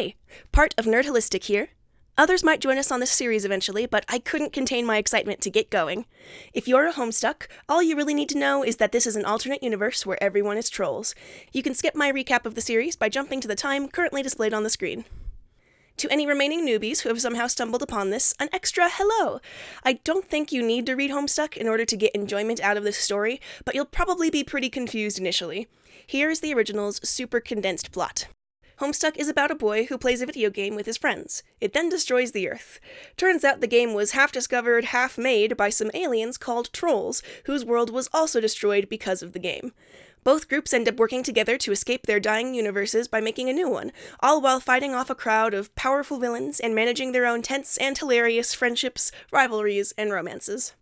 Hey, part of Nerdhilistic here. Others might join us on this series eventually, but I couldn't contain my excitement to get going. If you're a Homestuck, all you really need to know is that this is an alternate universe where everyone is trolls. You can skip my recap of the series by jumping to the time currently displayed on the screen. To any remaining newbies who have somehow stumbled upon this, an extra hello! I don't think you need to read Homestuck in order to get enjoyment out of this story, but you'll probably be pretty confused initially. Here is the original's super condensed plot. Homestuck is about a boy who plays a video game with his friends. It then destroys the Earth. Turns out the game was half discovered, half made by some aliens called trolls, whose world was also destroyed because of the game. Both groups end up working together to escape their dying universes by making a new one, all while fighting off a crowd of powerful villains and managing their own tense and hilarious friendships, rivalries, and romances.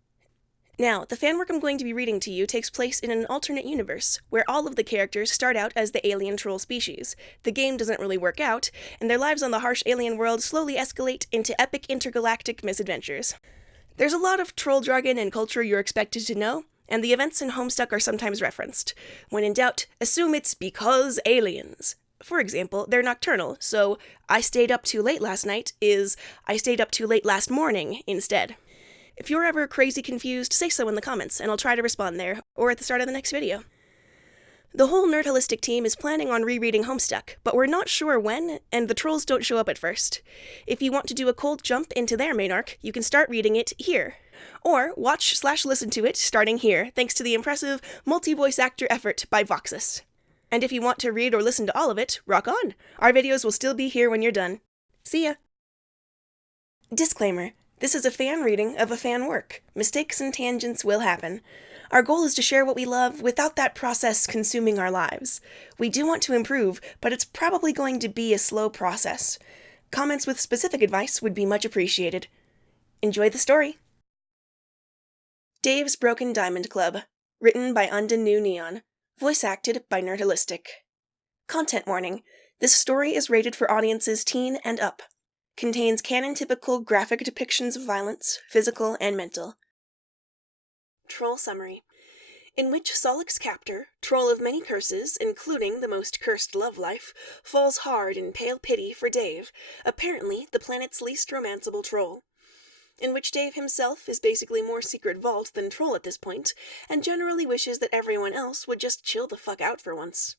Now, the fanwork I'm going to be reading to you takes place in an alternate universe, where all of the characters start out as the alien troll species. The game doesn't really work out, and their lives on the harsh alien world slowly escalate into epic intergalactic misadventures. There's a lot of troll jargon and culture you're expected to know, and the events in Homestuck are sometimes referenced. When in doubt, assume it's because aliens. For example, they're nocturnal, so I stayed up too late last night is I stayed up too late last morning instead. If you're ever crazy confused, say so in the comments, and I'll try to respond there, or at the start of the next video. The whole Nerdhilistic team is planning on rereading Homestuck, but we're not sure when, and the trolls don't show up at first. If you want to do a cold jump into their main arc, you can start reading it here. Or watch/listen to it starting here, thanks to the impressive multi-voice actor effort by Voxus. And if you want to read or listen to all of it, rock on! Our videos will still be here when you're done. See ya! Disclaimer. This is a fan reading of a fan work. Mistakes and tangents will happen. Our goal is to share what we love without that process consuming our lives. We do want to improve, but it's probably going to be a slow process. Comments with specific advice would be much appreciated. Enjoy the story! Dave's Broken Diamond Club. Written by Undin New Neon. Voice acted by Nerdhilistic. Content warning. This story is rated for audiences teen and up. Contains canon-typical graphic depictions of violence, physical and mental. Troll Summary. In which Solix Captor, troll of many curses, including the most cursed love life, falls hard in pale pity for Dave, apparently the planet's least romanceable troll. In which Dave himself is basically more Secret Vault than troll at this point, and generally wishes that everyone else would just chill the fuck out for once.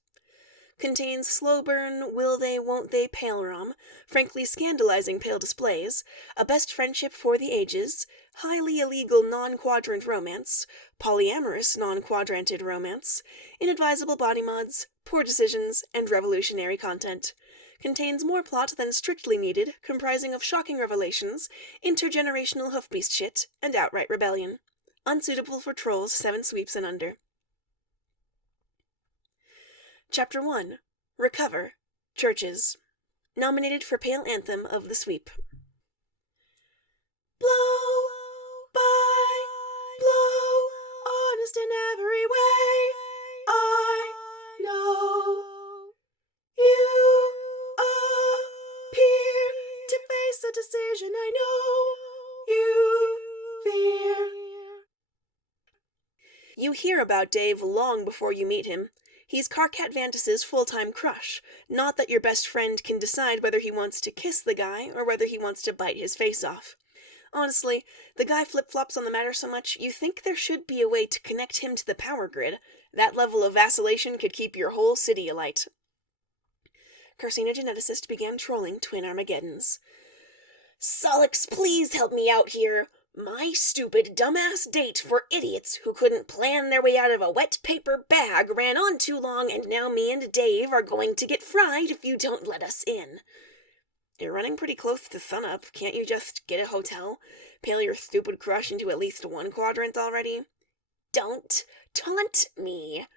Contains slow burn, will they, won't they pale rom, frankly scandalizing pale displays, a best friendship for the ages, highly illegal non-quadrant romance, polyamorous non-quadranted romance, inadvisable body mods, poor decisions, and revolutionary content. Contains more plot than strictly needed, comprising of shocking revelations, intergenerational hoofbeast shit, and outright rebellion. Unsuitable for trolls 7 sweeps and under. Chapter 1. Recover. Churches. Nominated for Pale Anthem of the Sweep. Blow by blow, honest in every way. I know you appear to face a decision. I know you fear. You hear about Dave long before you meet him. He's Carcat Vantus's full-time crush, not that your best friend can decide whether he wants to kiss the guy or whether he wants to bite his face off. Honestly, the guy flip-flops on the matter so much, you think there should be a way to connect him to the power grid. That level of vacillation could keep your whole city alight. Carcinogeneticist began trolling Twin Armageddons. Solix, please help me out here. My stupid, dumbass date for idiots who couldn't plan their way out of a wet paper bag ran on too long, and now me and Dave are going to get fried if you don't let us in. You're running pretty close to sunup. Can't you just get a hotel? Pale your stupid crush into at least one quadrant already? Don't taunt me.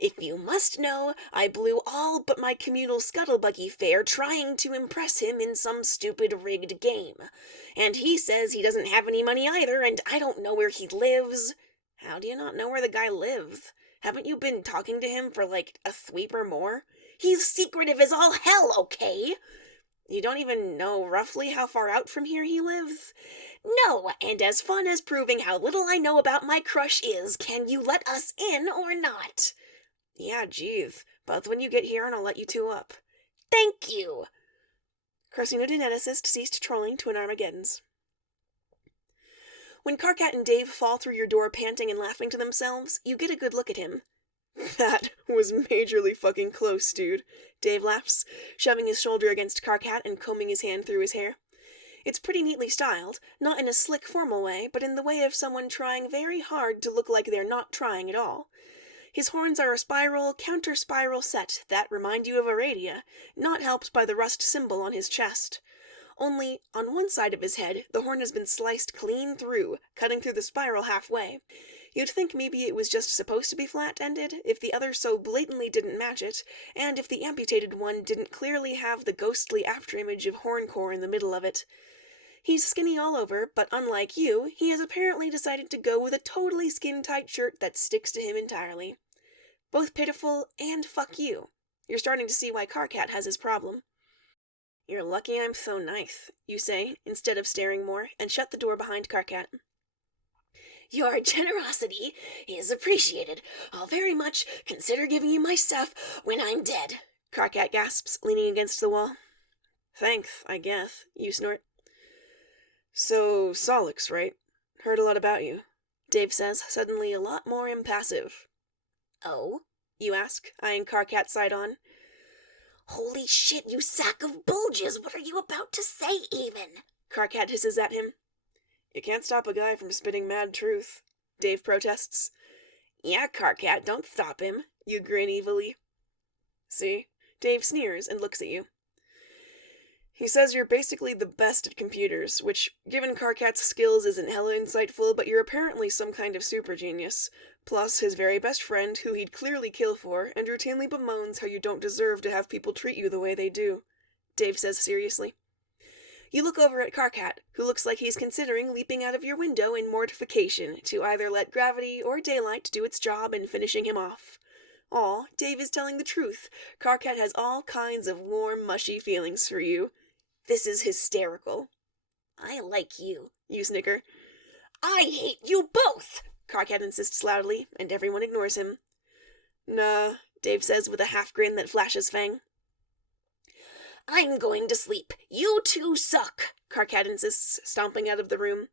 If you must know, I blew all but my communal scuttlebuggy fare trying to impress him in some stupid rigged game. And he says he doesn't have any money either, and I don't know where he lives. How do you not know where the guy lives? Haven't you been talking to him for like a sweep or more? He's secretive as all hell, okay? You don't even know roughly how far out from here he lives? No, and as fun as proving how little I know about my crush is, can you let us in or not? Yeah, geez. But when you get here and I'll let you two up. Thank you. Carcinogeneticist ceased trolling to an Armageddon's. When Karkat and Dave fall through your door panting and laughing to themselves, you get a good look at him. That was majorly fucking close, dude, Dave laughs, shoving his shoulder against Karkat and combing his hand through his hair. It's pretty neatly styled, not in a slick formal way, but in the way of someone trying very hard to look like they're not trying at all. His horns are a spiral, counter-spiral set that remind you of Aradia, not helped by the rust symbol on his chest. Only, on one side of his head, the horn has been sliced clean through, cutting through the spiral halfway. You'd think maybe it was just supposed to be flat-ended, if the other so blatantly didn't match it, and if the amputated one didn't clearly have the ghostly afterimage of horncore in the middle of it. He's skinny all over, but unlike you, he has apparently decided to go with a totally skin-tight shirt that sticks to him entirely. Both pitiful and fuck you. You're starting to see why Karkat has his problem. You're lucky I'm so nice, you say, instead of staring more, and shut the door behind Karkat. Your generosity is appreciated. I'll very much consider giving you my stuff when I'm dead, Karkat gasps, leaning against the wall. Thanks, I guess, you snort. So, Solix, right? Heard a lot about you, Dave says, suddenly a lot more impassive. Oh? You ask, eyeing Karkat side on. Holy shit, you sack of bulges! What are you about to say, even? Karkat hisses at him. You can't stop a guy from spitting mad truth, Dave protests. Yeah, Karkat, don't stop him, you grin evilly. See? Dave sneers and looks at you. He says you're basically the best at computers, which, given Karkat's skills, isn't hella insightful, but you're apparently some kind of super genius. Plus, his very best friend, who he'd clearly kill for, and routinely bemoans how you don't deserve to have people treat you the way they do, Dave says seriously. You look over at Karkat, who looks like he's considering leaping out of your window in mortification to either let gravity or daylight do its job in finishing him off. Aw, Dave is telling the truth. Karkat has all kinds of warm, mushy feelings for you. This is hysterical. I like you, you snicker. I hate you both, Karkat insists loudly, and everyone ignores him. Nah, Dave says with a half-grin that flashes fang. I'm going to sleep. You two suck, Karkat insists, stomping out of the room.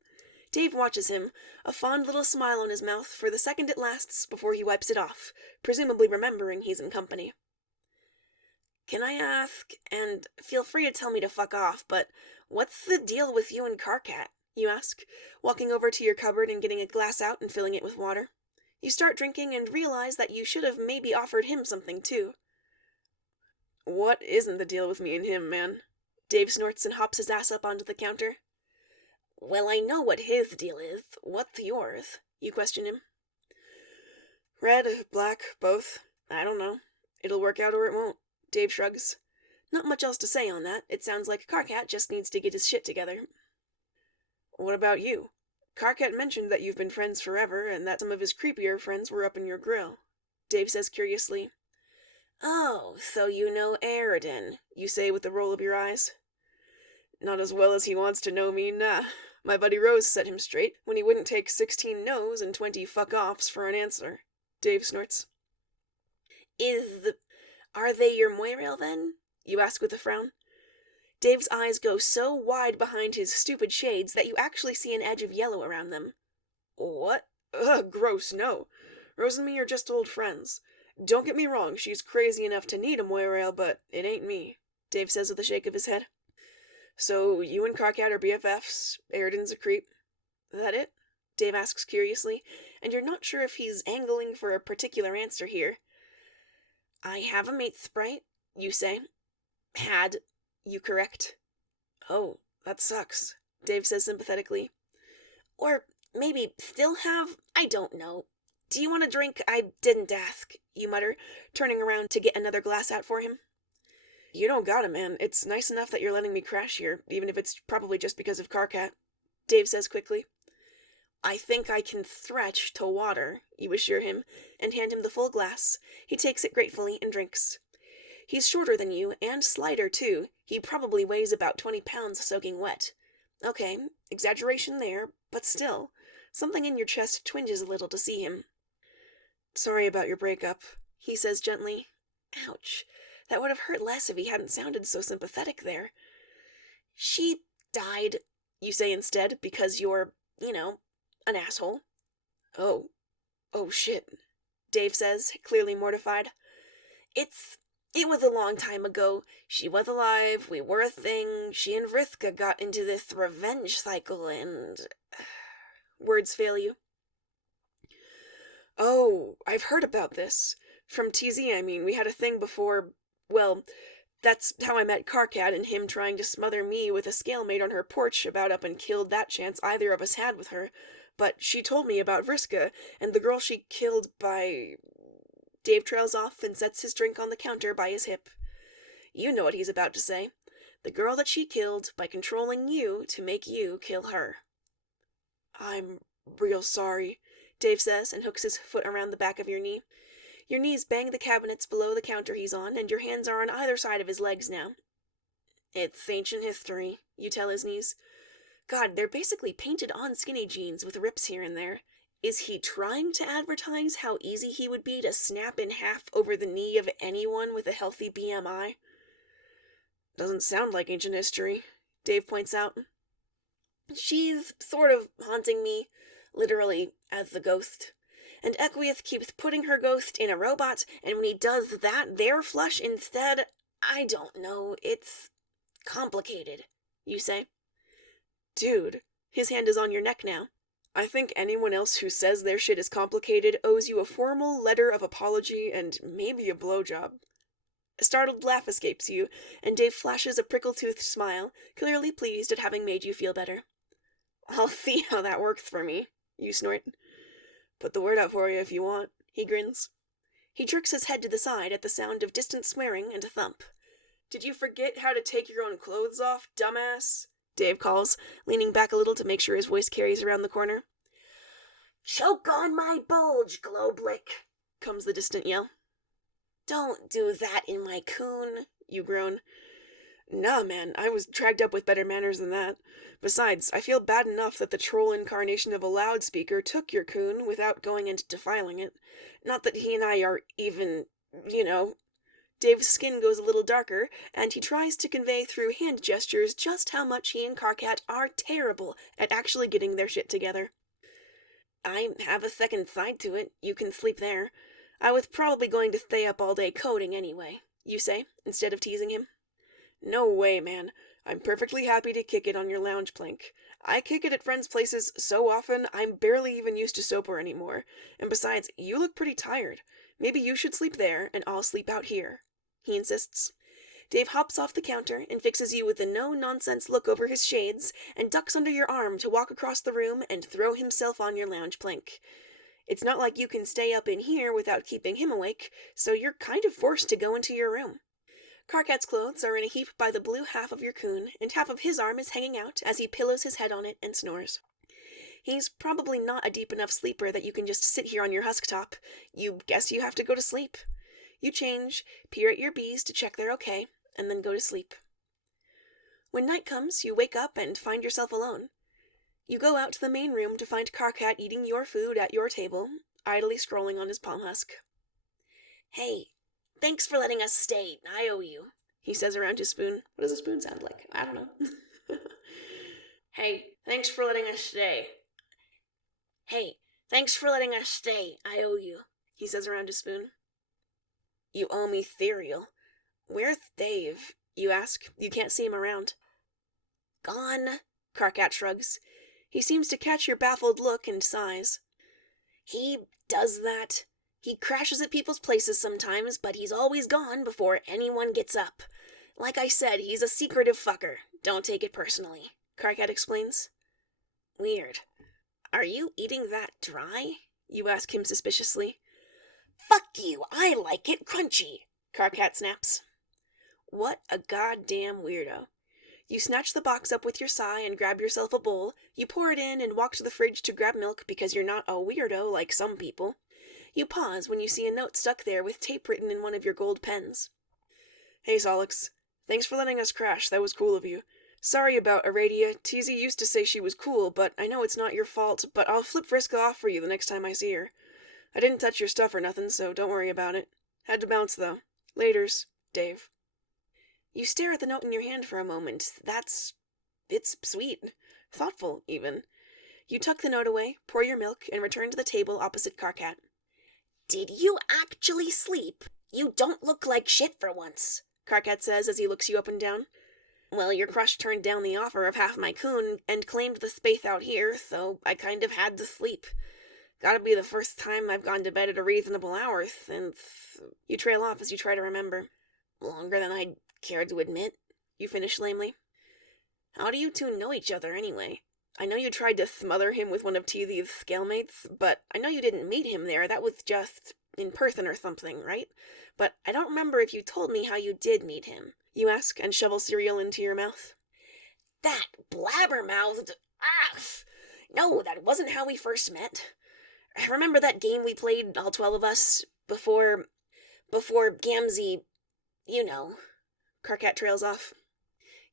Dave watches him, a fond little smile on his mouth for the second it lasts before he wipes it off, presumably remembering he's in company. Can I ask, and feel free to tell me to fuck off, but what's the deal with you and Karkat? You ask, walking over to your cupboard and getting a glass out and filling it with water. You start drinking and realize that you should have maybe offered him something too. What isn't the deal with me and him, man? Dave snorts and hops his ass up onto the counter. Well, I know what his deal is. What's yours? You question him. Red, black, both. I don't know. It'll work out or it won't. Dave shrugs. Not much else to say on that. It sounds like Karkat just needs to get his shit together. What about you? Karkat mentioned that you've been friends forever and that some of his creepier friends were up in your grill. Dave says curiously. Oh, so you know Aridin, you say with a roll of your eyes. Not as well as he wants to know me, nah. My buddy Rose set him straight when he wouldn't take 16 no's and 20 fuck-offs for an answer. Dave snorts. Are they your Moirail, then? You ask with a frown. Dave's eyes go so wide behind his stupid shades that you actually see an edge of yellow around them. What? Ugh, gross, no. Rose and me are just old friends. Don't get me wrong, she's crazy enough to need a Moirail, but it ain't me, Dave says with a shake of his head. So, you and Karkat are BFFs, Aridin's a creep. That it? Dave asks curiously, and you're not sure if he's angling for a particular answer here. I have a mate sprite, you say. Had, you correct. Oh, that sucks, Dave says sympathetically. Or maybe still have? I don't know. Do you want a drink? I didn't ask, you mutter, turning around to get another glass out for him. You don't got it, man. It's nice enough that you're letting me crash here, even if it's probably just because of Karkat, Dave says quickly. I think I can stretch to water, you assure him, and hand him the full glass. He takes it gratefully and drinks. He's shorter than you, and slighter, too. He probably weighs about 20 pounds soaking wet. Okay, exaggeration there, but still. Something in your chest twinges a little to see him. Sorry about your breakup, he says gently. Ouch. That would have hurt less if he hadn't sounded so sympathetic there. She died, you say instead, because you're, an asshole. Oh, oh shit, Dave says, clearly mortified. It was a long time ago. She was alive, we were a thing, she and Vriska got into this revenge cycle and... Words fail you. Oh, I've heard about this. From TZ, I mean, we had a thing before... Well, that's how I met Karkat and him trying to smother me with a scale made on her porch about up and killed that chance either of us had with her. But she told me about Vriska, and the girl she killed by... Dave trails off and sets his drink on the counter by his hip. You know what he's about to say. The girl that she killed by controlling you to make you kill her. I'm real sorry, Dave says and hooks his foot around the back of your knee. Your knees bang the cabinets below the counter he's on, and your hands are on either side of his legs now. It's ancient history, you tell his knees. God, they're basically painted on skinny jeans with rips here and there. Is he trying to advertise how easy he would be to snap in half over the knee of anyone with a healthy BMI? Doesn't sound like ancient history, Dave points out. She's sort of haunting me, literally, as the ghost. And Equieth keeps putting her ghost in a robot, and when he does that, their flesh instead, I don't know, it's complicated, you say. Dude, his hand is on your neck now. I think anyone else who says their shit is complicated owes you a formal letter of apology and maybe a blowjob. A startled laugh escapes you, and Dave flashes a prickle-toothed smile, clearly pleased at having made you feel better. I'll see how that works for me, you snort. Put the word out for you if you want, he grins. He jerks his head to the side at the sound of distant swearing and a thump. Did you forget how to take your own clothes off, dumbass? Dave calls, leaning back a little to make sure his voice carries around the corner. Choke on my bulge, Globlick, comes the distant yell. Don't do that in my coon, you groan. Nah, man, I was dragged up with better manners than that. Besides, I feel bad enough that the troll incarnation of a loudspeaker took your coon without going into defiling it. Not that he and I are even, Dave's skin goes a little darker, and he tries to convey through hand gestures just how much he and Karkat are terrible at actually getting their shit together. I have a second side to it. You can sleep there. I was probably going to stay up all day coding anyway, you say, instead of teasing him. No way, man. I'm perfectly happy to kick it on your lounge plank. I kick it at friends' places so often I'm barely even used to sober anymore. And besides, you look pretty tired. Maybe you should sleep there, and I'll sleep out here, he insists. Dave hops off the counter and fixes you with a no-nonsense look over his shades and ducks under your arm to walk across the room and throw himself on your lounge plank. It's not like you can stay up in here without keeping him awake, so you're kind of forced to go into your room. Karkat's clothes are in a heap by the blue half of your coon, and half of his arm is hanging out as he pillows his head on it and snores. He's probably not a deep enough sleeper that you can just sit here on your husk top. You guess you have to go to sleep. You change, peer at your bees to check they're okay, and then go to sleep. When night comes, you wake up and find yourself alone. You go out to the main room to find Karkat eating your food at your table, idly scrolling on his palm husk. Hey, thanks for letting us stay. I owe you, he says around his spoon. What does a spoon sound like? I don't know. Hey, thanks for letting us stay. Hey, thanks for letting us stay. I owe you, he says around his spoon. You owe me cereal. Where's Dave? You ask. You can't see him around. Gone, Karkat shrugs. He seems to catch your baffled look and sighs. He does that. He crashes at people's places sometimes, but he's always gone before anyone gets up. Like I said, he's a secretive fucker. Don't take it personally, Karkat explains. Weird. Are you eating that dry? You ask him suspiciously. Fuck you, I like it crunchy, Karkat snaps. What a goddamn weirdo. You snatch the box up with your sigh and grab yourself a bowl. You pour it in and walk to the fridge to grab milk because you're not a weirdo like some people. You pause when you see a note stuck there with tape written in one of your gold pens. Hey, Solix. Thanks for letting us crash. That was cool of you. Sorry about Aradia. TZ used to say she was cool, but I know it's not your fault, but I'll flip Vriska off for you the next time I see her. I didn't touch your stuff or nothing, so don't worry about it. Had to bounce, though. Laters, Dave. You stare at the note in your hand for a moment. That's It's sweet. Thoughtful, even. You tuck the note away, pour your milk, and return to the table opposite Karkat. Did you actually sleep? You don't look like shit for once, Karkat says as he looks you up and down. Well, your crush turned down the offer of half my coon and claimed the space out here, so I kind of had to sleep. Gotta be the first time I've gone to bed at a reasonable hour since... You trail off as you try to remember. Longer than I'd care to admit, you finish lamely. How do you two know each other, anyway? I know you tried to smother him with one of Teethy's scalemates, but I know you didn't meet him there. That was just in person or something, right? But I don't remember if you told me how you did meet him. You ask and shovel cereal into your mouth. That blabbermouthed... No, that wasn't how we first met. Remember that game we played, all 12 of us, before Gamzee, you know. Karkat trails off.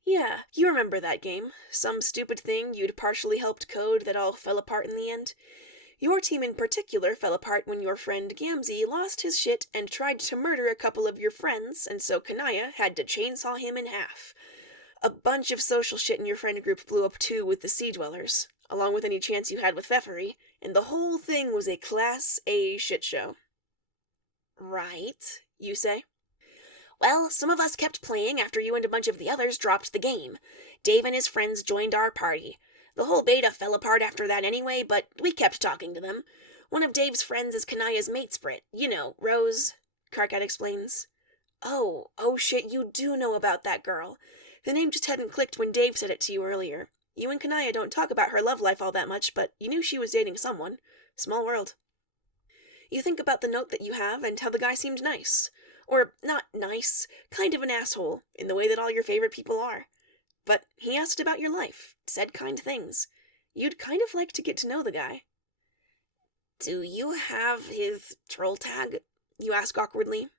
Yeah, you remember that game. Some stupid thing you'd partially helped code that all fell apart in the end. Your team in particular fell apart when your friend Gamzee lost his shit and tried to murder a couple of your friends, and so Kanaya had to chainsaw him in half. A bunch of social shit in your friend group blew up too with the Sea Dwellers, along with any chance you had with Theffery, and the whole thing was a Class A shit show. Right, you say. Well, some of us kept playing after you and a bunch of the others dropped the game. Dave and his friends joined our party. The whole beta fell apart after that anyway, but we kept talking to them. One of Dave's friends is Kanaya's mate sprit. You know, Rose, Karkat explains. Oh shit, you do know about that girl. The name just hadn't clicked when Dave said it to you earlier. You and Kanaya don't talk about her love life all that much, but you knew she was dating someone. Small world. You think about the note that you have and how the guy seemed nice. Or not nice, kind of an asshole, in the way that all your favorite people are. But he asked about your life, said kind things. You'd kind of like to get to know the guy. Do you have his troll tag? You ask awkwardly.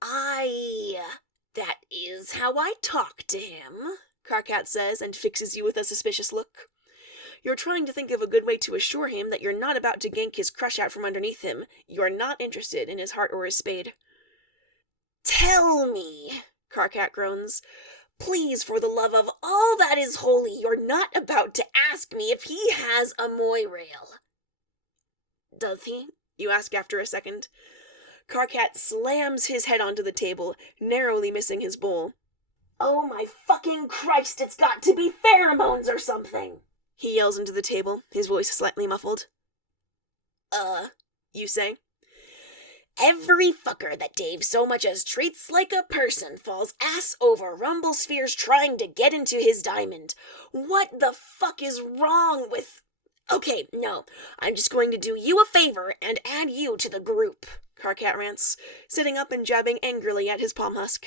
That is how I talk to him, Karkat says and fixes you with a suspicious look. You're trying to think of a good way to assure him that you're not about to gank his crush out from underneath him. You're not interested in his heart or his spade. Tell me, Karkat groans. Please, for the love of all that is holy, you're not about to ask me if he has a moirail. Does he? You ask after a second. Karkat slams his head onto the table, narrowly missing his bowl. Oh my fucking Christ, it's got to be pheromones or something! He yells into the table, his voice slightly muffled. You say. Every fucker that Dave so much as treats like a person falls ass over rumble spheres trying to get into his diamond. What the fuck is wrong with... Okay, no, I'm just going to do you a favor and add you to the group, Karkat rants, sitting up and jabbing angrily at his palm husk.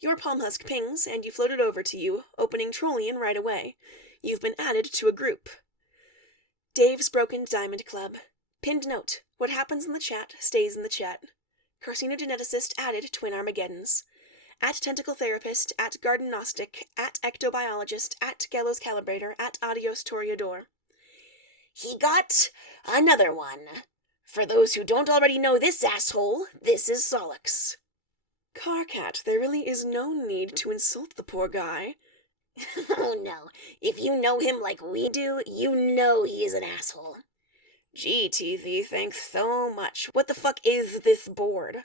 Your palm husk pings, and you float it over to you, opening Trollian right away. You've been added to a group. Dave's Broken Diamond Club. Pinned note. What happens in the chat stays in the chat. Carcinogeneticist added Twin Armageddons. At Tentacle Therapist, at Garden Gnostic, at Ectobiologist, at Gallows Calibrator, at Adios Toreador. He got another one. For those who don't already know this asshole, this is Solix. Karkat, there really is no need to insult the poor guy. Oh no, if you know him like we do, you know he is an asshole. Gee, Teethy, thanks so much. What the fuck is this board?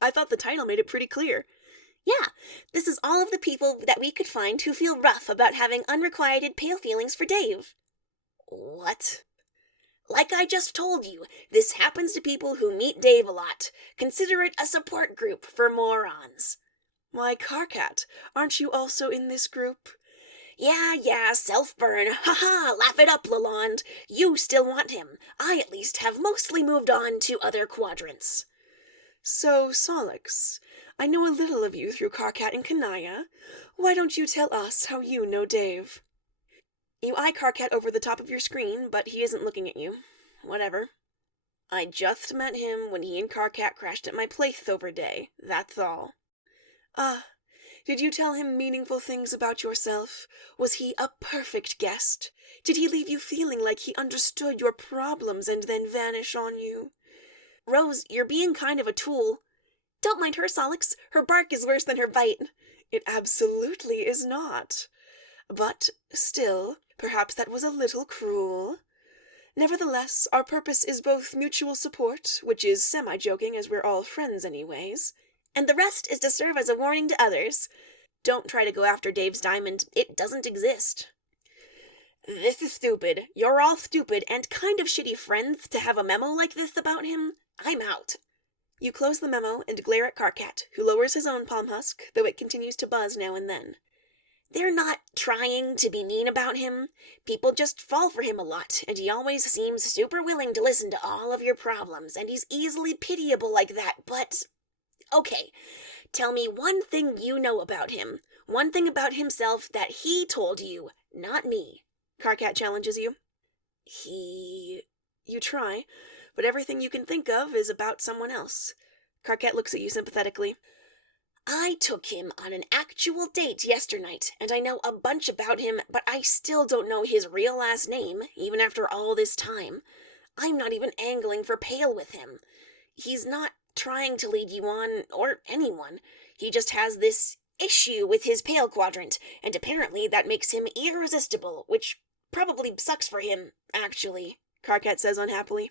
I thought the title made it pretty clear. Yeah, this is all of the people that we could find who feel rough about having unrequited pale feelings for Dave. What? Like I just told you, this happens to people who meet Dave a lot. Consider it a support group for morons. Why, Karkat, aren't you also in this group? Yeah, self-burn. Ha-ha, laugh it up, Lalonde. You still want him. I at least have mostly moved on to other quadrants. So, Solix, I know a little of you through Karkat and Kanaya. Why don't you tell us how you know Dave? You eye Karkat over the top of your screen, but he isn't looking at you. Whatever. I just met him when he and Karkat crashed at my place over day. That's all. Did you tell him meaningful things about yourself? Was he a perfect guest? Did he leave you feeling like he understood your problems and then vanish on you? Rose, you're being kind of a tool. Don't mind her, Solix. Her bark is worse than her bite. It absolutely is not. But still, perhaps that was a little cruel. Nevertheless, our purpose is both mutual support, which is semi-joking as we're all friends anyways, and the rest is to serve as a warning to others. Don't try to go after Dave's diamond. It doesn't exist. This is stupid. You're all stupid and kind of shitty friends to have a memo like this about him. I'm out. You close the memo and glare at Karkat, who lowers his own palm husk, though it continues to buzz now and then. They're not trying to be mean about him. People just fall for him a lot, and he always seems super willing to listen to all of your problems, and he's easily pitiable like that, but... Okay, tell me one thing you know about him. One thing about himself that he told you, not me. Karkat challenges you. You try, but everything you can think of is about someone else. Karkat looks at you sympathetically. I took him on an actual date yesternight, and I know a bunch about him, but I still don't know his real last name, even after all this time. I'm not even angling for pale with him. He's not trying to lead you on, or anyone. He just has this issue with his pale quadrant, and apparently that makes him irresistible, which probably sucks for him, actually, Karkat says unhappily.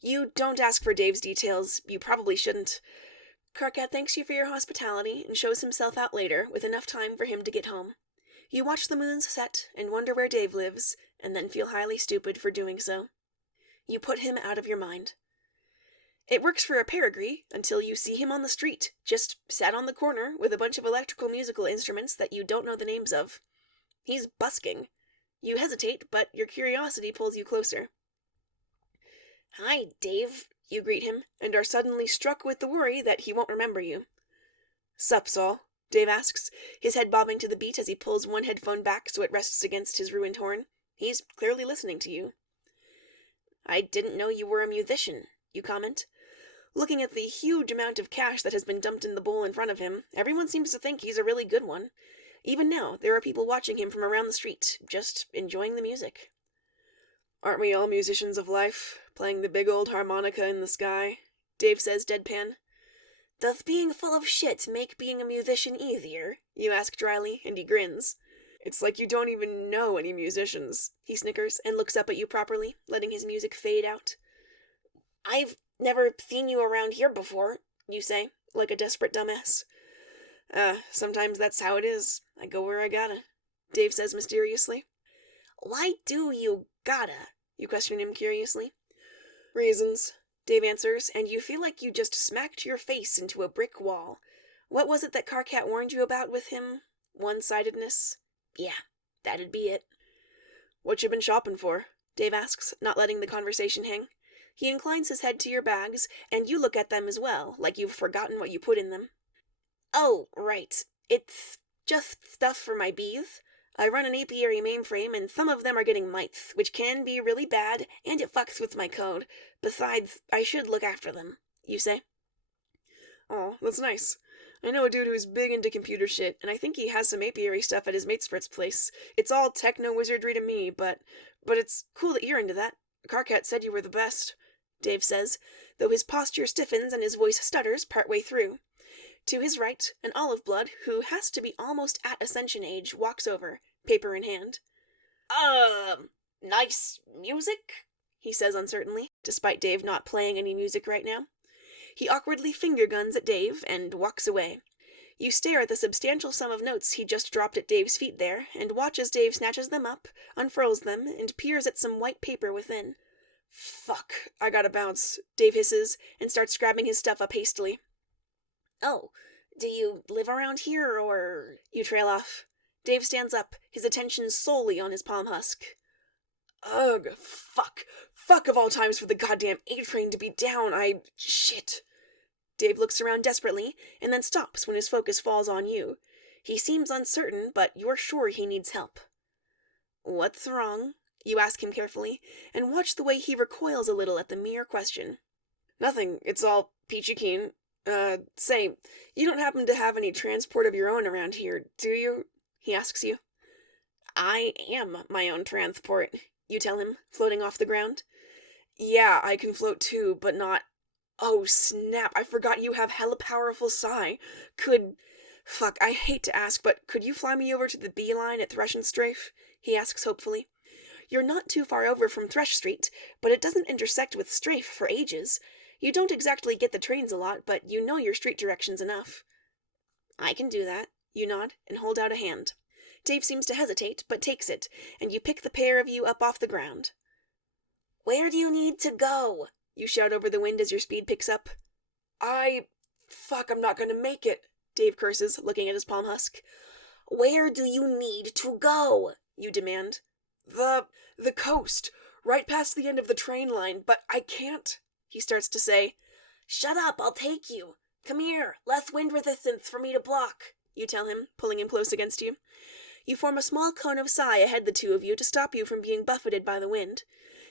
You don't ask for Dave's details. You probably shouldn't. Karkat thanks you for your hospitality and shows himself out later with enough time for him to get home. You watch the moons set and wonder where Dave lives, and then feel highly stupid for doing so. You put him out of your mind. It works for a perigree until you see him on the street, just sat on the corner with a bunch of electrical musical instruments that you don't know the names of. He's busking. You hesitate, but your curiosity pulls you closer. Hi, Dave, you greet him, and are suddenly struck with the worry that he won't remember you. Sup, Saul? Dave asks, his head bobbing to the beat as he pulls one headphone back so it rests against his ruined horn. He's clearly listening to you. I didn't know you were a musician, you comment. Looking at the huge amount of cash that has been dumped in the bowl in front of him, everyone seems to think he's a really good one. Even now, there are people watching him from around the street, just enjoying the music. Aren't we all musicians of life, playing the big old harmonica in the sky? Dave says deadpan. Does being full of shit make being a musician easier? You ask dryly, and he grins. It's like you don't even know any musicians, he snickers and looks up at you properly, letting his music fade out. I've never seen you around here before, you say, like a desperate dumbass. Sometimes that's how it is. I go where I gotta, Dave says mysteriously. Why do you gotta? You question him curiously. Reasons, Dave answers, and you feel like you just smacked your face into a brick wall. What was it that Karkat warned you about with him? One-sidedness? Yeah, that'd be it. What you been shopping for? Dave asks, not letting the conversation hang. He inclines his head to your bags, and you look at them as well, like you've forgotten what you put in them. Oh, right. It's just stuff for my bees. I run an apiary mainframe, and some of them are getting mites, which can be really bad, and it fucks with my code. Besides, I should look after them, you say. Oh, that's nice. I know a dude who's big into computer shit, and I think he has some apiary stuff at his mate Sprit's place. It's all techno-wizardry to me, but it's cool that you're into that. Karkat said you were the best, Dave says, though his posture stiffens and his voice stutters partway through. To his right, an olive blood, who has to be almost at ascension age, walks over, paper in hand. Nice music? He says uncertainly, despite Dave not playing any music right now. He awkwardly finger guns at Dave and walks away. You stare at the substantial sum of notes he just dropped at Dave's feet there, and watch as Dave snatches them up, unfurls them, and peers at some white paper within. Fuck, I gotta bounce, Dave hisses, and starts grabbing his stuff up hastily. Oh, do you live around here, or... You trail off. Dave stands up, his attention solely on his palm husk. Ugh, fuck. Fuck of all times for the goddamn A-train to be down, shit. Dave looks around desperately, and then stops when his focus falls on you. He seems uncertain, but you're sure he needs help. What's wrong? You ask him carefully, and watch the way he recoils a little at the mere question. Nothing, it's all peachy keen. Say, you don't happen to have any transport of your own around here, do you? He asks you. I am my own transport, you tell him, floating off the ground. Yeah, I can float too, but not... Oh, snap, I forgot you have hella powerful psi. Could Fuck, I hate to ask, but could you fly me over to the B line at Thresh and Strafe? He asks hopefully. You're not too far over from Thresh Street, but it doesn't intersect with Strafe for ages. You don't exactly get the trains a lot, but you know your street directions enough. I can do that. You nod and hold out a hand. Dave seems to hesitate, but takes it, and you pick the pair of you up off the ground. Where do you need to go? You shout over the wind as your speed picks up. Fuck, I'm not gonna make it, Dave curses, looking at his palm husk. Where do you need to go? You demand. The coast, right past the end of the train line, but I can't, he starts to say. Shut up, I'll take you. Come here, less wind resistance for me to block, you tell him, pulling him close against you. You form a small cone of sigh ahead the two of you to stop you from being buffeted by the wind.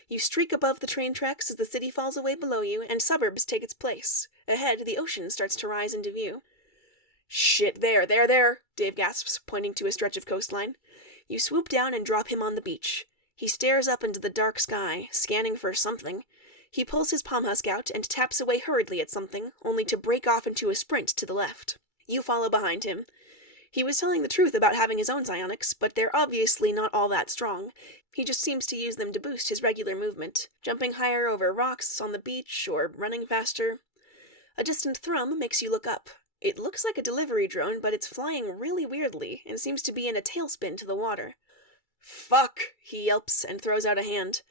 You streak above the train tracks as the city falls away below you and suburbs take its place. Ahead, the ocean starts to rise into view. Shit, there, Dave gasps, pointing to a stretch of coastline. You swoop down and drop him on the beach. He stares up into the dark sky, scanning for something. He pulls his palm husk out and taps away hurriedly at something, only to break off into a sprint to the left. You follow behind him. He was telling the truth about having his own psionics, but they're obviously not all that strong. He just seems to use them to boost his regular movement, jumping higher over rocks on the beach or running faster. A distant thrum makes you look up. It looks like a delivery drone, but it's flying really weirdly and seems to be in a tailspin to the water. Fuck, he yelps and throws out a hand.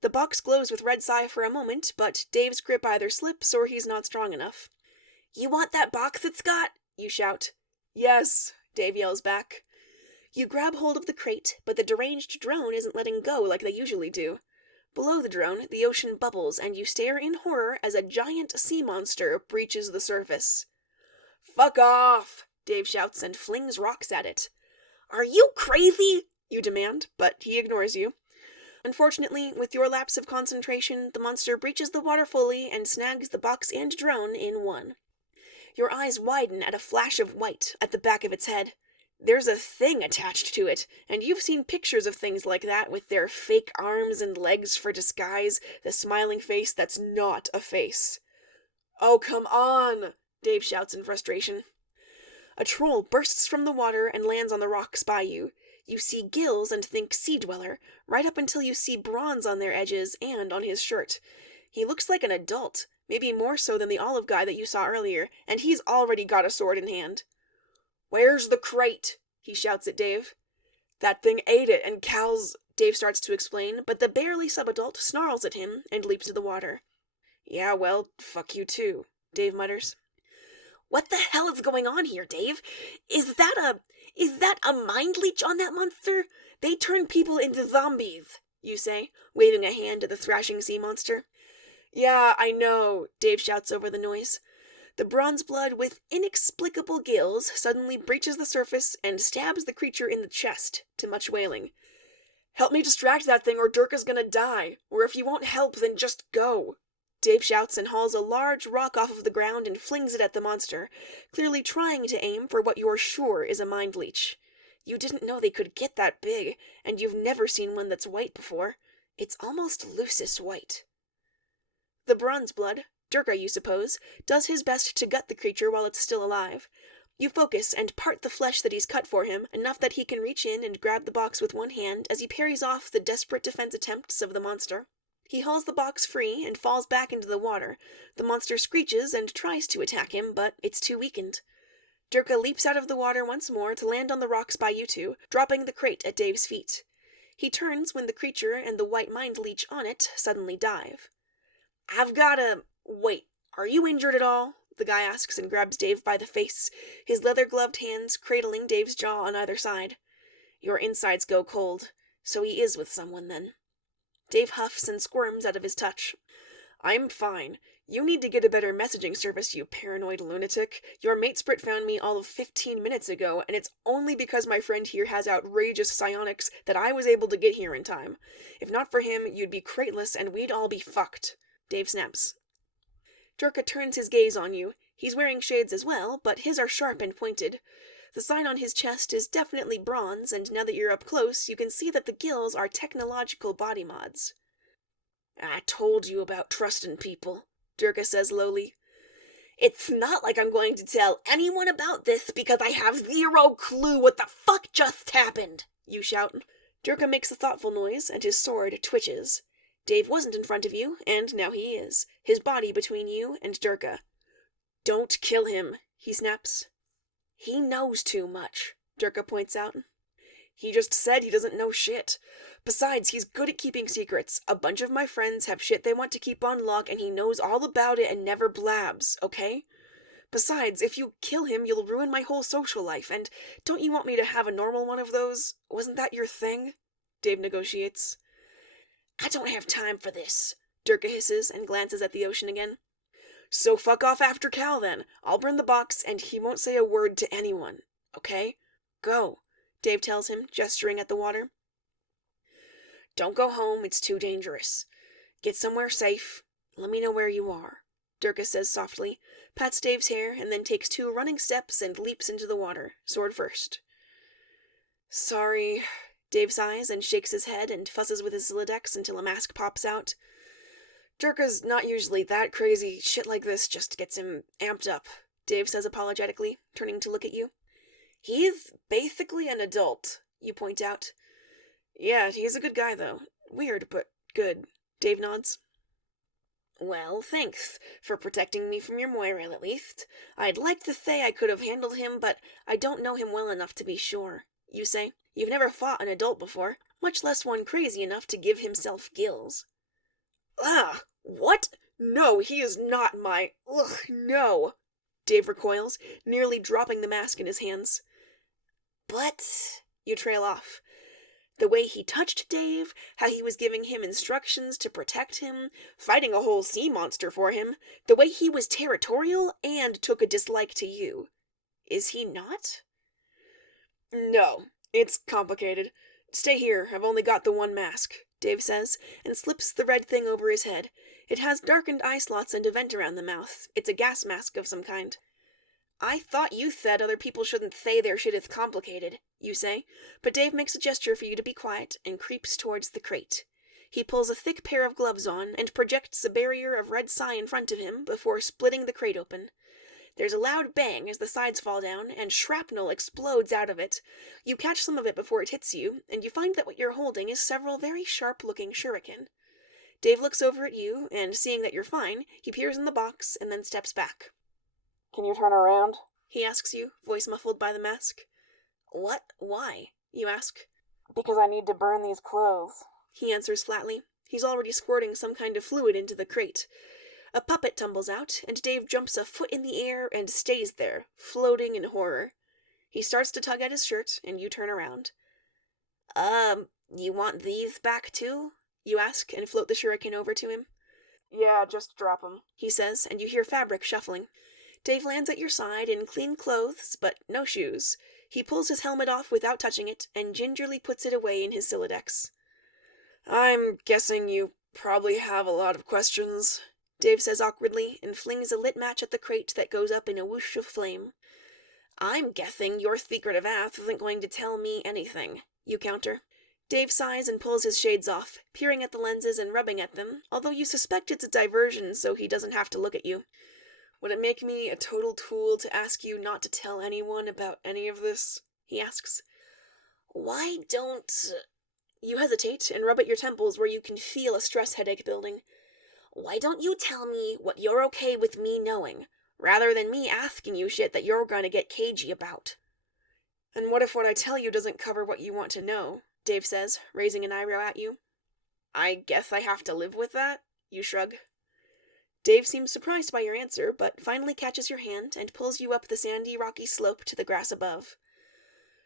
The box glows with red psi for a moment, but Dave's grip either slips or he's not strong enough. You want that box it's got? You shout. Yes, Dave yells back. You grab hold of the crate, but the deranged drone isn't letting go like they usually do. Below the drone, the ocean bubbles, and you stare in horror as a giant sea monster breaches the surface. Fuck off, Dave shouts and flings rocks at it. Are you crazy? You demand, but he ignores you. Unfortunately, with your lapse of concentration, the monster breaches the water fully and snags the box and drone in one. Your eyes widen at a flash of white at the back of its head. There's a thing attached to it, and you've seen pictures of things like that with their fake arms and legs for disguise, the smiling face that's not a face. Oh, come on, Dave shouts in frustration. A troll bursts from the water and lands on the rocks by you. You see gills and think sea dweller, right up until you see bronze on their edges and on his shirt. He looks like an adult, maybe more so than the olive guy that you saw earlier, and he's already got a sword in hand. Where's the crate? He shouts at Dave. That thing ate it, and Cal's... Dave starts to explain, but the barely sub-adult snarls at him and leaps to the water. Yeah, well, fuck you too, Dave mutters. What the hell is going on here, Dave? Is that a mind leech on that monster? They turn people into zombies, you say, waving a hand at the thrashing sea monster. Yeah, I know, Dave shouts over the noise. The bronze blood with inexplicable gills suddenly breaches the surface and stabs the creature in the chest, to much wailing. Help me distract that thing or Durka's gonna die, or if you won't help, then just go. Dave shouts and hauls a large rock off of the ground and flings it at the monster, clearly trying to aim for what you're sure is a mind leech. You didn't know they could get that big, and you've never seen one that's white before. It's almost Lucis white. The bronze blood, Durka you suppose, does his best to gut the creature while it's still alive. You focus and part the flesh that he's cut for him, enough that he can reach in and grab the box with one hand as he parries off the desperate defense attempts of the monster. He hauls the box free and falls back into the water. The monster screeches and tries to attack him, but it's too weakened. Durka leaps out of the water once more to land on the rocks by you two, dropping the crate at Dave's feet. He turns when the creature and the white mind leech on it suddenly dive. Wait, are you injured at all? The guy asks and grabs Dave by the face, his leather-gloved hands cradling Dave's jaw on either side. Your insides go cold, so he is with someone then. Dave huffs and squirms out of his touch. I'm fine. You need to get a better messaging service, you paranoid lunatic. Your mate Sprit found me all of 15 minutes ago, and it's only because my friend here has outrageous psionics that I was able to get here in time. If not for him, you'd be crateless and we'd all be fucked. Dave snaps. Durka turns his gaze on you. He's wearing shades as well, but his are sharp and pointed. The sign on his chest is definitely bronze, and now that you're up close, you can see that the gills are technological body mods. I told you about trusting people, Durka says lowly. It's not like I'm going to tell anyone about this because I have zero clue what the fuck just happened, you shout. Durka makes a thoughtful noise, and his sword twitches. Dave wasn't in front of you, and now he is, his body between you and Durka. Don't kill him, he snaps. He knows too much, Durka points out. He just said he doesn't know shit. Besides, he's good at keeping secrets. A bunch of my friends have shit they want to keep on lock, and he knows all about it and never blabs, okay? Besides, if you kill him, you'll ruin my whole social life, and don't you want me to have a normal one of those? Wasn't that your thing? Dave negotiates. I don't have time for this, Durka hisses and glances at the ocean again. So fuck off after Cal, then. I'll burn the box, and he won't say a word to anyone, okay? Go, Dave tells him, gesturing at the water. Don't go home, it's too dangerous. Get somewhere safe. Let me know where you are, Durka says softly, pats Dave's hair, and then takes 2 running steps and leaps into the water, sword first. Sorry, Dave sighs and shakes his head and fusses with his Zilidex until a mask pops out. Durka's not usually that crazy. Shit like this just gets him amped up, Dave says apologetically, turning to look at you. He's basically an adult, you point out. Yeah, he's a good guy, though. Weird, but good, Dave nods. Well, thanks for protecting me from your Moira, at least. I'd like to say I could have handled him, but I don't know him well enough to be sure, you say. You've never fought an adult before, much less one crazy enough to give himself gills. Ah, what? No, he is not my... Ugh, no. Dave recoils, nearly dropping the mask in his hands. But... You trail off. The way he touched Dave, how he was giving him instructions to protect him, fighting a whole sea monster for him, the way he was territorial and took a dislike to you. Is he not? No, it's complicated. Stay here, I've only got the one mask, Dave says, and slips the red thing over his head. It has darkened eye slots and a vent around the mouth. It's a gas mask of some kind. I thought you said other people shouldn't say their shit is complicated, you say, but Dave makes a gesture for you to be quiet and creeps towards the crate. He pulls a thick pair of gloves on and projects a barrier of red psi in front of him before splitting the crate open. There's a loud bang as the sides fall down, and shrapnel explodes out of it. You catch some of it before it hits you, and you find that what you're holding is several very sharp-looking shuriken. Dave looks over at you, and seeing that you're fine, he peers in the box and then steps back. Can you turn around? He asks you, voice muffled by the mask. What? Why? You ask. Because I need to burn these clothes, he answers flatly. He's already squirting some kind of fluid into the crate. A puppet tumbles out, and Dave jumps a foot in the air and stays there, floating in horror. He starts to tug at his shirt, and you turn around. You want these back too? You ask, and float the shuriken over to him. Yeah, just drop 'em, he says, and you hear fabric shuffling. Dave lands at your side in clean clothes, but no shoes. He pulls his helmet off without touching it, and gingerly puts it away in his Zilidex. I'm guessing you probably have a lot of questions, Dave says awkwardly, and flings a lit match at the crate that goes up in a whoosh of flame. I'm guessing your secretive ass isn't going to tell me anything, you counter. Dave sighs and pulls his shades off, peering at the lenses and rubbing at them, although you suspect it's a diversion so he doesn't have to look at you. Would it make me a total tool to ask you not to tell anyone about any of this? He asks. Why don't... You hesitate and rub at your temples where you can feel a stress headache building. Why don't you tell me what you're okay with me knowing, rather than me asking you shit that you're gonna get cagey about? And what if what I tell you doesn't cover what you want to know? Dave says, raising an eyebrow at you. I guess I have to live with that? You shrug. Dave seems surprised by your answer, but finally catches your hand and pulls you up the sandy, rocky slope to the grass above.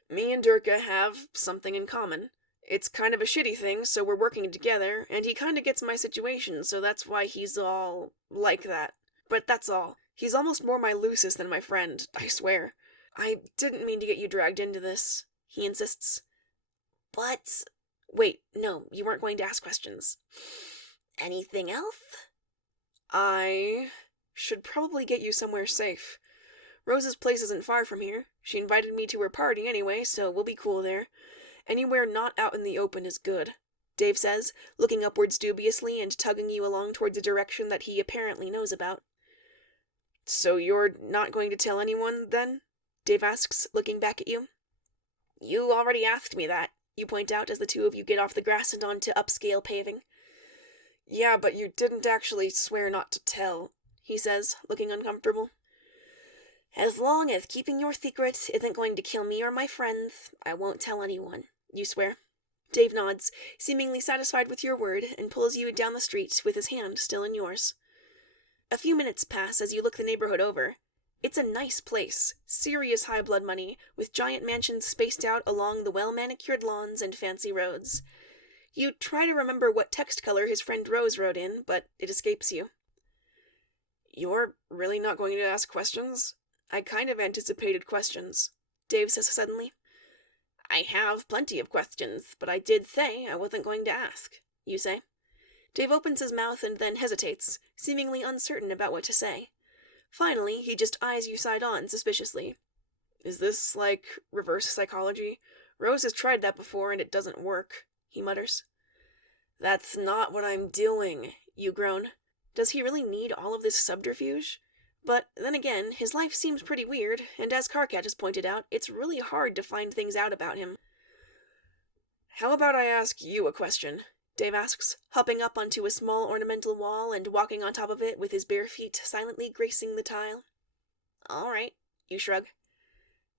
Me and Durka have something in common. It's kind of a shitty thing, so we're working together, and he kinda gets my situation, so that's why he's all like that. But that's all. He's almost more my Lucis than my friend, I swear. I didn't mean to get you dragged into this, he insists. But... Wait, no, you weren't going to ask questions. Anything else? I should probably get you somewhere safe. Rose's place isn't far from here. She invited me to her party anyway, so we'll be cool there. Anywhere not out in the open is good, Dave says, looking upwards dubiously and tugging you along towards a direction that he apparently knows about. So you're not going to tell anyone, then? Dave asks, looking back at you. You already asked me that, you point out as the two of you get off the grass and onto upscale paving. Yeah, but you didn't actually swear not to tell, he says, looking uncomfortable. As long as keeping your secret isn't going to kill me or my friends, I won't tell anyone, you swear. Dave nods, seemingly satisfied with your word, and pulls you down the street with his hand still in yours. A few minutes pass as you look the neighborhood over. It's a nice place, serious high blood money, with giant mansions spaced out along the well-manicured lawns and fancy roads. You try to remember what text color his friend Rose wrote in, but it escapes you. You're really not going to ask questions? I kind of anticipated questions, Dave says suddenly. I have plenty of questions, but I did say I wasn't going to ask, you say. Dave opens his mouth and then hesitates, seemingly uncertain about what to say. Finally, he just eyes you side on suspiciously. Is this like reverse psychology? Rose has tried that before and it doesn't work, he mutters. That's not what I'm doing, you groan. Does he really need all of this subterfuge? But then again, his life seems pretty weird, and as Karkat has pointed out, it's really hard to find things out about him. How about I ask you a question? Dave asks, hopping up onto a small ornamental wall and walking on top of it with his bare feet silently gracing the tile. All right, you shrug.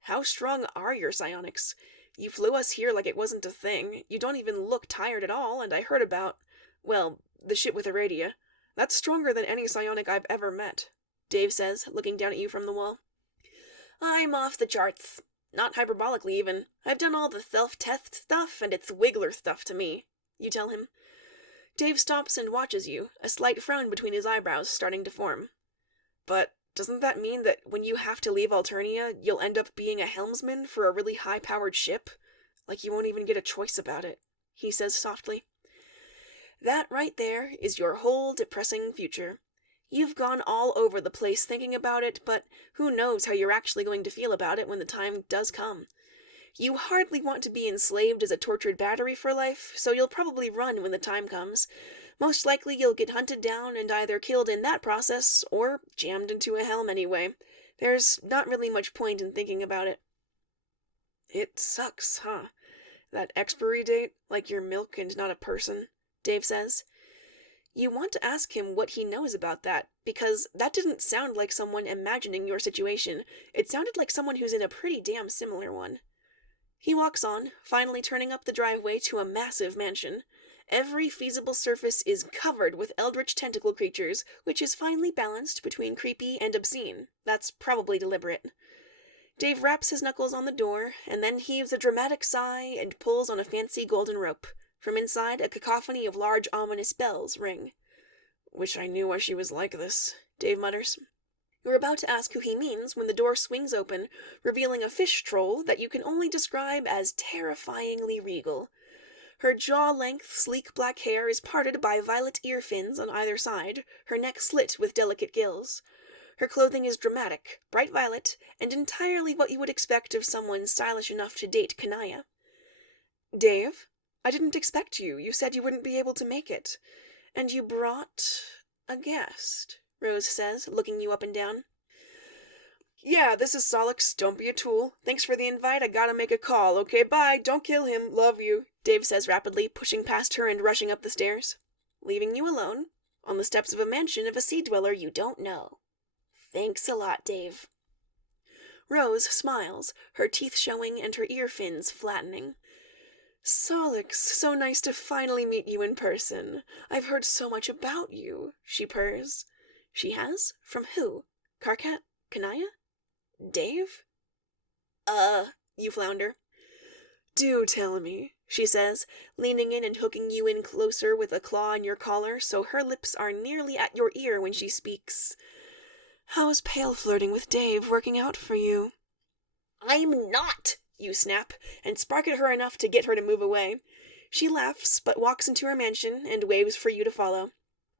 How strong are your psionics? You flew us here like it wasn't a thing. You don't even look tired at all, and I heard about, well, the shit with Aradia. That's stronger than any psionic I've ever met, Dave says, looking down at you from the wall. I'm off the charts. Not hyperbolically, even. I've done all the self-test stuff, and it's Wiggler stuff to me, you tell him. Dave stops and watches you, a slight frown between his eyebrows starting to form. But doesn't that mean that when you have to leave Alternia, you'll end up being a helmsman for a really high-powered ship? Like you won't even get a choice about it, he says softly. That right there is your whole depressing future. You've gone all over the place thinking about it, but who knows how you're actually going to feel about it when the time does come. You hardly want to be enslaved as a tortured battery for life, so you'll probably run when the time comes. Most likely you'll get hunted down and either killed in that process, or jammed into a helm anyway. There's not really much point in thinking about it. It sucks, huh? That expiry date, like you're milk and not a person, Dave says. You want to ask him what he knows about that, because that didn't sound like someone imagining your situation. It sounded like someone who's in a pretty damn similar one. He walks on, finally turning up the driveway to a massive mansion. Every feasible surface is covered with eldritch tentacle creatures, which is finely balanced between creepy and obscene. That's probably deliberate. Dave raps his knuckles on the door, and then heaves a dramatic sigh and pulls on a fancy golden rope. From inside, a cacophony of large ominous bells ring. Wish I knew why she was like this, Dave mutters. You're about to ask who he means when the door swings open, revealing a fish troll that you can only describe as terrifyingly regal. Her jaw-length, sleek black hair is parted by violet ear fins on either side, her neck slit with delicate gills. Her clothing is dramatic, bright violet, and entirely what you would expect of someone stylish enough to date Kanaya. Dave? I didn't expect you. You said you wouldn't be able to make it. And you brought a guest, Rose says, looking you up and down. Yeah, this is Solix. Don't be a tool. Thanks for the invite. I gotta make a call. Okay, bye. Don't kill him. Love you, Dave says rapidly, pushing past her and rushing up the stairs. Leaving you alone, on the steps of a mansion of a sea dweller you don't know. Thanks a lot, Dave. Rose smiles, her teeth showing and her ear fins flattening. Solix, so nice to finally meet you in person. I've heard so much about you, she purrs. She has? From who? Karkat? Kanaya? Dave? You flounder. Do tell me, she says, leaning in and hooking you in closer with a claw in your collar so her lips are nearly at your ear when she speaks. How's pale flirting with Dave working out for you? I'm not! You snap, and spark at her enough to get her to move away. She laughs, but walks into her mansion and waves for you to follow.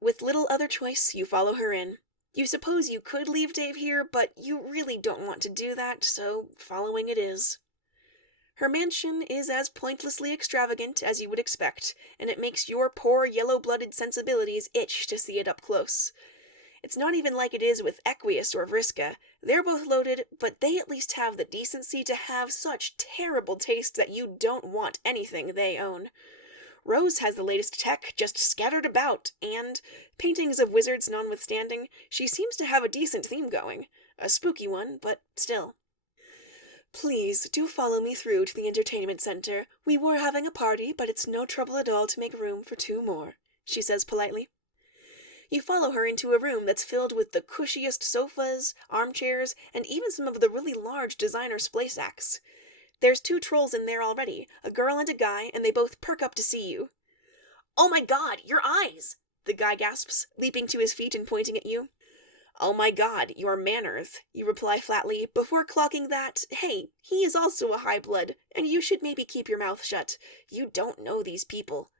With little other choice, you follow her in. You suppose you could leave Dave here, but you really don't want to do that, so following it is. Her mansion is as pointlessly extravagant as you would expect, and it makes your poor yellow-blooded sensibilities itch to see it up close. It's not even like it is with Equius or Vriska. They're both loaded, but they at least have the decency to have such terrible taste that you don't want anything they own. Rose has the latest tech just scattered about, and, paintings of wizards notwithstanding, she seems to have a decent theme going. A spooky one, but still. Please, do follow me through to the entertainment center. We were having a party, but it's no trouble at all to make room for 2 more, she says politely. You follow her into a room that's filled with the cushiest sofas, armchairs, and even some of the really large designer splay sacks. There's 2 trolls in there already, a girl and a guy, and they both perk up to see you. Oh my god, your eyes! The guy gasps, leaping to his feet and pointing at you. Oh my god, your manners, you reply flatly, before clocking that, hey, he is also a high blood, and you should maybe keep your mouth shut. You don't know these people.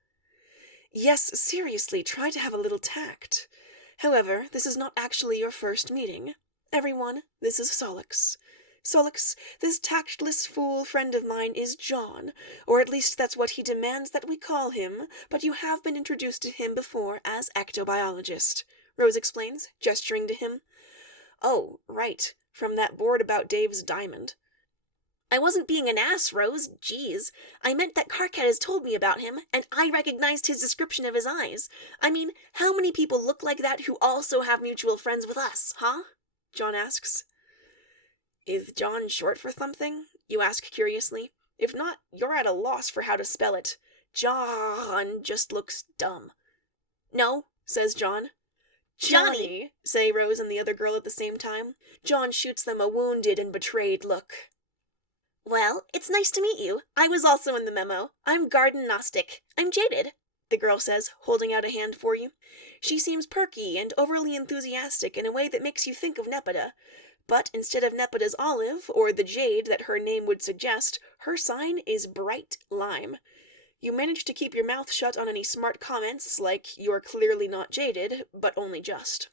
Yes, seriously, try to have a little tact. However, this is not actually your first meeting. Everyone, this is Solix. Solix, this tactless fool friend of mine is John, or at least that's what he demands that we call him, but you have been introduced to him before as ectobiologist, Rose explains, gesturing to him. Oh, right, from that board about Dave's diamond. I wasn't being an ass, Rose, jeez. I meant that Karkat has told me about him, and I recognized his description of his eyes. I mean, how many people look like that who also have mutual friends with us, huh? John asks. Is John short for something? You ask curiously. If not, you're at a loss for how to spell it. John just looks dumb. No, says John. Johnny, say Rose and the other girl at the same time. John shoots them a wounded and betrayed look. Well, it's nice to meet you. I was also in the memo. I'm garden gnostic. I'm jaded, the girl says, holding out a hand for you. She seems perky and overly enthusiastic in a way that makes you think of Nepeta. But instead of Nepeda's olive, or the jade that her name would suggest, her sign is bright lime. You manage to keep your mouth shut on any smart comments, like you're clearly not jaded, but only just.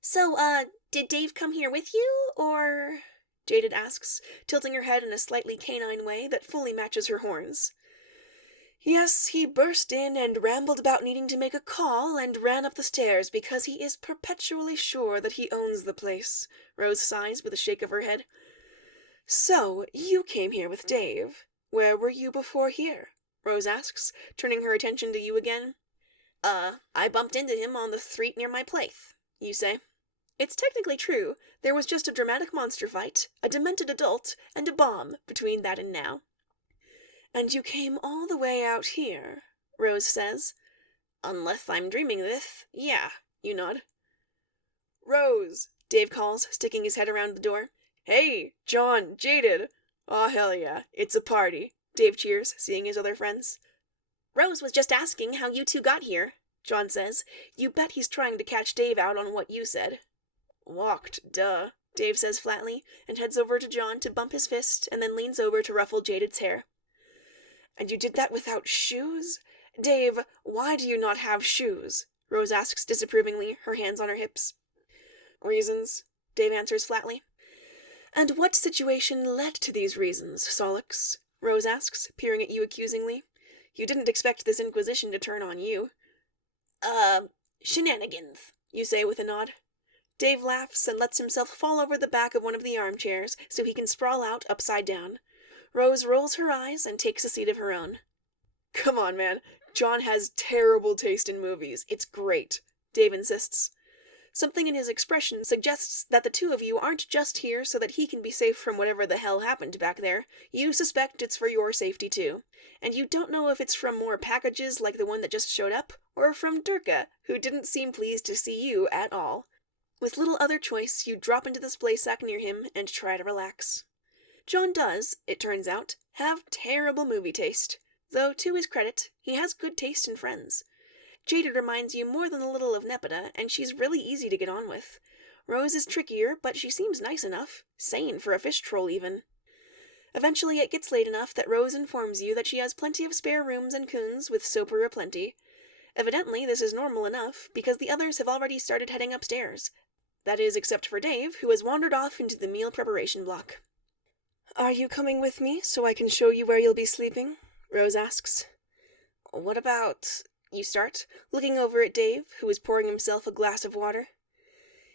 So, did Dave come here with you, or? Jaded asks, tilting her head in a slightly canine way that fully matches her horns. Yes, he burst in and rambled about needing to make a call and ran up the stairs because he is perpetually sure that he owns the place, Rose sighs with a shake of her head. So, you came here with Dave. Where were you before here? Rose asks, turning her attention to you again. I bumped into him on the street near my place, you say. It's technically true. There was just a dramatic monster fight, a demented adult, and a bomb between that and now. And you came all the way out here, Rose says. Unless I'm dreaming this, yeah, you nod. Rose, Dave calls, sticking his head around the door. Hey, John, Jaded. Aw, hell yeah, it's a party, Dave cheers, seeing his other friends. Rose was just asking how you 2 got here, John says. You bet he's trying to catch Dave out on what you said. Walked, duh, Dave says flatly, and heads over to John to bump his fist, and then leans over to ruffle Jaded's hair. And you did that without shoes? Dave, why do you not have shoes? Rose asks disapprovingly, her hands on her hips. Reasons, Dave answers flatly. And what situation led to these reasons, Solix? Rose asks, peering at you accusingly. You didn't expect this inquisition to turn on you. Shenanigans, you say with a nod. Dave laughs and lets himself fall over the back of one of the armchairs so he can sprawl out upside down. Rose rolls her eyes and takes a seat of her own. Come on, man. John has terrible taste in movies. It's great, Dave insists. Something in his expression suggests that the 2 of you aren't just here so that he can be safe from whatever the hell happened back there. You suspect it's for your safety too. And you don't know if it's from more packages like the one that just showed up, or from Durka, who didn't seem pleased to see you at all. With little other choice, you drop into the splay sack near him and try to relax. John does, it turns out, have terrible movie taste, though to his credit, he has good taste in friends. Jaded reminds you more than a little of Nepeta, and she's really easy to get on with. Rose is trickier, but she seems nice enough, sane for a fish troll even. Eventually it gets late enough that Rose informs you that she has plenty of spare rooms and coons with soper aplenty. Evidently this is normal enough, because the others have already started heading upstairs. That is, except for Dave, who has wandered off into the meal preparation block. Are you coming with me so I can show you where you'll be sleeping? Rose asks. What about... you start, looking over at Dave, who is pouring himself a glass of water.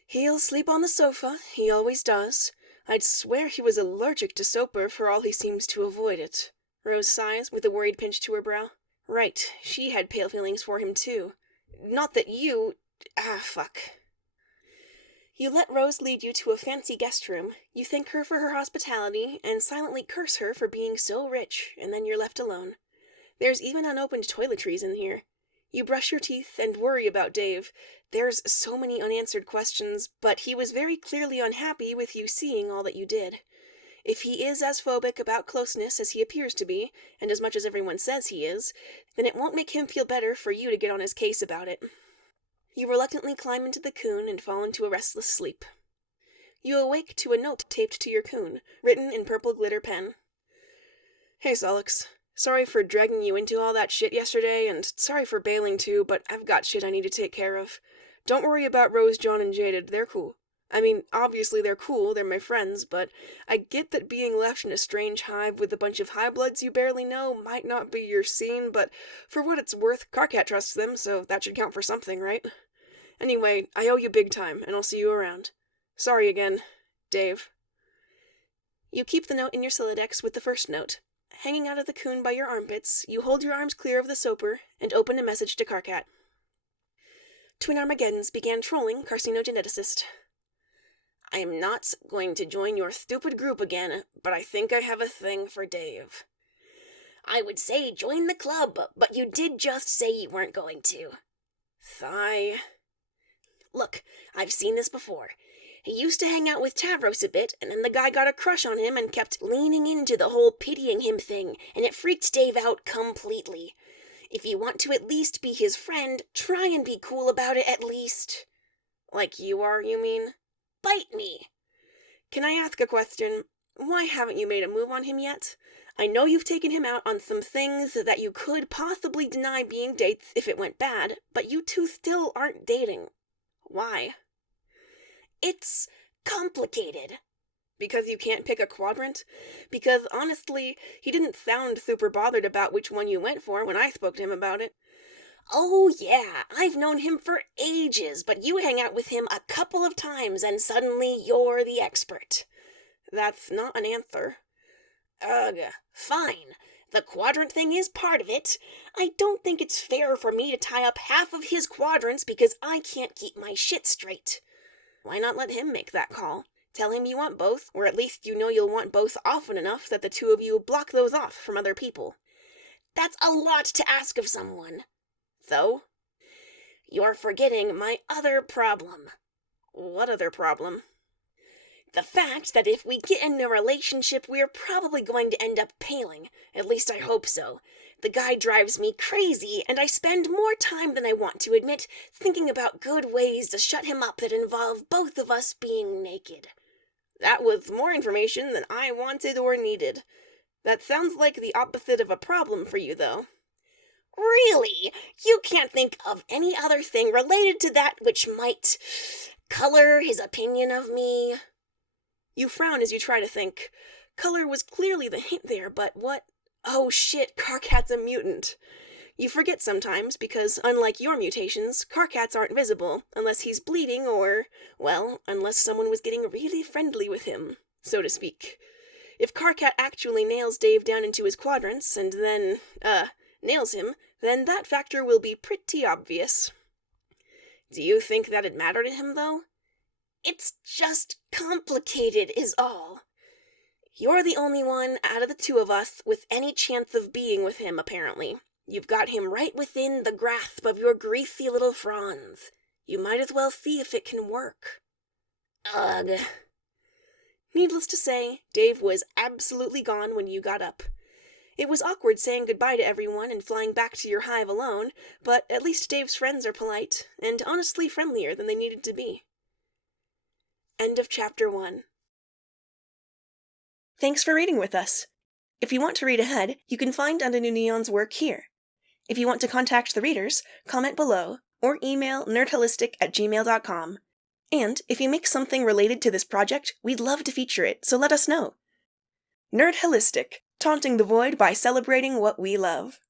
He'll sleep on the sofa, he always does. I'd swear he was allergic to soper for all he seems to avoid it. Rose sighs, with a worried pinch to her brow. Right, she had pale feelings for him too. Not that you... fuck. You let Rose lead you to a fancy guest room, you thank her for her hospitality, and silently curse her for being so rich, and then you're left alone. There's even unopened toiletries in here. You brush your teeth and worry about Dave. There's so many unanswered questions, but he was very clearly unhappy with you seeing all that you did. If he is as phobic about closeness as he appears to be, and as much as everyone says he is, then it won't make him feel better for you to get on his case about it. You reluctantly climb into the coon and fall into a restless sleep. You awake to a note taped to your coon, written in purple glitter pen. Hey, Solix. Sorry for dragging you into all that shit yesterday, and sorry for bailing too, but I've got shit I need to take care of. Don't worry about Rose, John, and Jaded, they're cool. I mean, obviously they're cool, they're my friends, but I get that being left in a strange hive with a bunch of high-bloods you barely know might not be your scene, but for what it's worth, Karkat trusts them, so that should count for something, right? Anyway, I owe you big time, and I'll see you around. Sorry again, Dave. You keep the note in your Silodex with the first note. Hanging out of the coon by your armpits, you hold your arms clear of the soper and open a message to Karkat. Twin Armageddons began trolling Carcinogeneticist. I am not going to join your stupid group again, but I think I have a thing for Dave. I would say join the club, but you did just say you weren't going to. Sigh. Look, I've seen this before. He used to hang out with Tavros a bit, and then the guy got a crush on him and kept leaning into the whole pitying him thing, and it freaked Dave out completely. If you want to at least be his friend, try and be cool about it at least. Like you are, you mean? Bite me. Can I ask a question? Why haven't you made a move on him yet? I know you've taken him out on some things that you could possibly deny being dates if it went bad, but you two still aren't dating. Why? It's complicated. Because you can't pick a quadrant? Because, honestly, he didn't sound super bothered about which one you went for when I spoke to him about it. Oh yeah, I've known him for ages, but you hang out with him a couple of times and suddenly you're the expert. That's not an answer. Ugh, fine. The quadrant thing is part of it. I don't think it's fair for me to tie up half of his quadrants because I can't keep my shit straight. Why not let him make that call? Tell him you want both, or at least you know you'll want both often enough that the two of you block those off from other people. That's a lot to ask of someone. So? You're forgetting my other problem. What other problem? The fact that if we get in a relationship, we're probably going to end up paling. At least I hope so. The guy drives me crazy, and I spend more time than I want to admit thinking about good ways to shut him up that involve both of us being naked. That was more information than I wanted or needed. That sounds like the opposite of a problem for you, though. Really? You can't think of any other thing related to that which might color his opinion of me? You frown as you try to think. Color was clearly the hint there, but what? Oh shit, Karkat's a mutant. You forget sometimes because, unlike your mutations, Karkats aren't visible unless he's bleeding or, well, unless someone was getting really friendly with him, so to speak. If Karkat actually nails Dave down into his quadrants and then, nails him, then that factor will be pretty obvious. Do you think that'd matter to him, though? It's just complicated is all. You're the only one out of the two of us with any chance of being with him, apparently. You've got him right within the grasp of your greasy little fronds. You might as well see if it can work. Ugh. Needless to say, Dave was absolutely gone when you got up. It was awkward saying goodbye to everyone and flying back to your hive alone, but at least Dave's friends are polite, and honestly friendlier than they needed to be. End of Chapter 1. Thanks for reading with us. If you want to read ahead, you can find Undanu Neon's work here. If you want to contact the readers, comment below, or email nerdhilistic@gmail.com. And if you make something related to this project, we'd love to feature it, so let us know. Nerdhilistic, taunting the void by celebrating what we love.